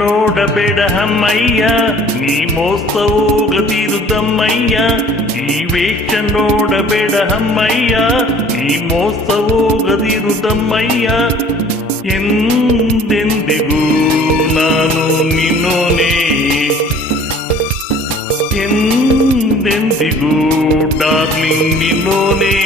ನೋಡಬೇಡ ಅಮ್ಮಯ್ಯ, ನೀ ಮೋಸ ಹೋಗದಿರುದಮ್ಮಯ್ಯ. ಈ ವೇಷ ನೋಡಬೇಡ ಅಮ್ಮಯ್ಯ, ನೀ ಮೋಸ ಹೋಗದಿರುದಮ್ಮಯ್ಯ. ಎಂದೆಂದಿಗೂ ನಾನು ನಿನ್ನೋನೇ, ಎಂದೆಂದಿಗೂ ಡಾರ್ಲಿಂಗ್ ನಿನ್ನೋನೇ.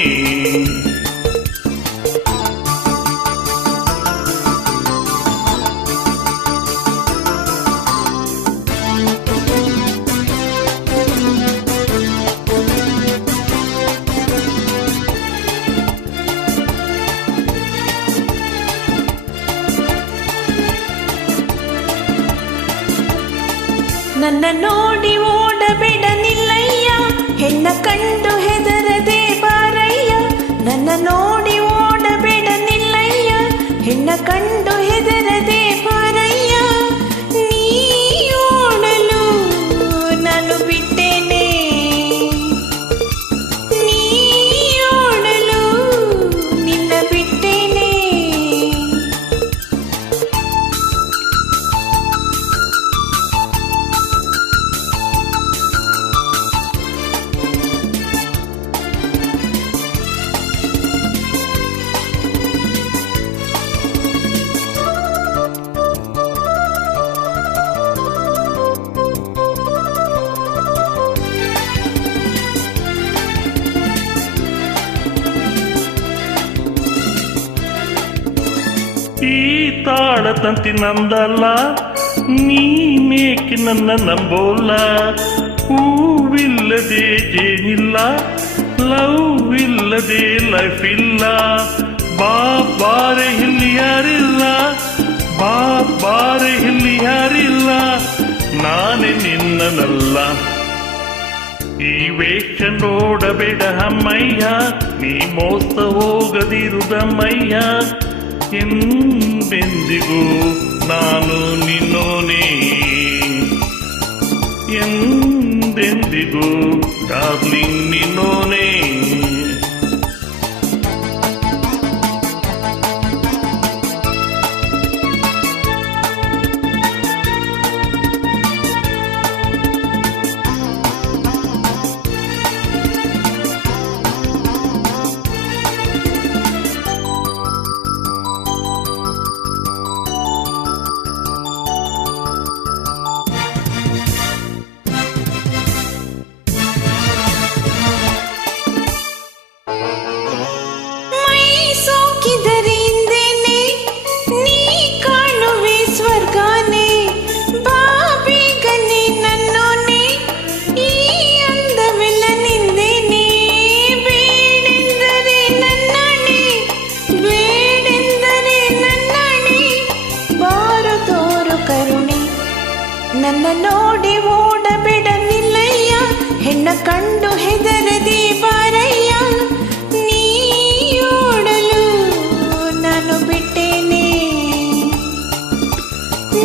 ನನ್ನ ನೋಡಿ ಓಡಬೇಡ ನಿಲ್ಲಯ್ಯ, ಹೆಣ್ಣ ಕಂಡು ಹೆದರದೆ ಬಾರಯ್ಯ. ನನ್ನ ನೋಡಿ ಓಡಬೇಡ ನಿಲ್ಲಯ್ಯ, ಹೆಣ್ಣ ಕಂಡು ಹೆದರದೆ ಬಾರಯ್ಯ. ನೀ ಓಡಲು ನಾನು ಬಿಟ್ಟೇನೆ, ನೀ ಓಡಲು ನಿನ್ನ ಬಿಟ್ಟೇನೆ. ಈ ತಾಳ ತಂತಿ ನಂದಲ್ಲ, ನೀನೇಕೆ ನನ್ನ ನಂಬೋಲ್ಲ. ಹೂವಿಲ್ಲದೆ ಜೇನಿಲ್ಲ, ಲವ್ ಇಲ್ಲದೆ ಲೈಫ್ ಇಲ್ಲ. ಬಾರೆ ಇಲ್ಲಿ ಯಾರಿಲ್ಲ, ಬಾರೆ ಇಲ್ಲಿ ಯಾರಿಲ್ಲ. ನಾನೇ ನಿನ್ನನಲ್ಲ. ಈ ವೇಷ ನೋಡಬೇಡ ಅಮ್ಮಯ್ಯ, ನೀ ಮೋಸ ಹೋಗದಿರುದಮ್ಮಯ್ಯ. ಎಂದೆಂದಿಗೂ ನಾನು ನಿನ್ನೋನೇ, ಎಂದೆಂದಿಗೂ ಡಾರ್ಲಿಂಗ್ ನಿನ್ನೋನೇ. ನನ್ನ ನೋಡಿ ಓಡಬೇಡ ನಿಲ್ಲಯ್ಯ, ಹೆಣ್ಣ ಕಂಡು ಹೆದರದೆ ಬಾರಯ್ಯ. ನೀ ಓಡಲು ನಾನು ಬಿಟ್ಟೇನೆ,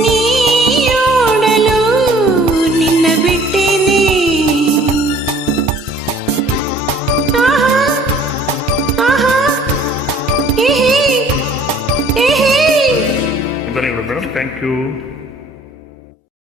ನೀ ಓಡಲು ನಿನ್ನ ಬಿಟ್ಟೇನೆ. ಆಹಾ ಆಹಾ ಏಹೇ ಏಹೇ. ಧನ್ಯವಾದ ಮೇಡಮ್, ಥ್ಯಾಂಕ್ ಯು.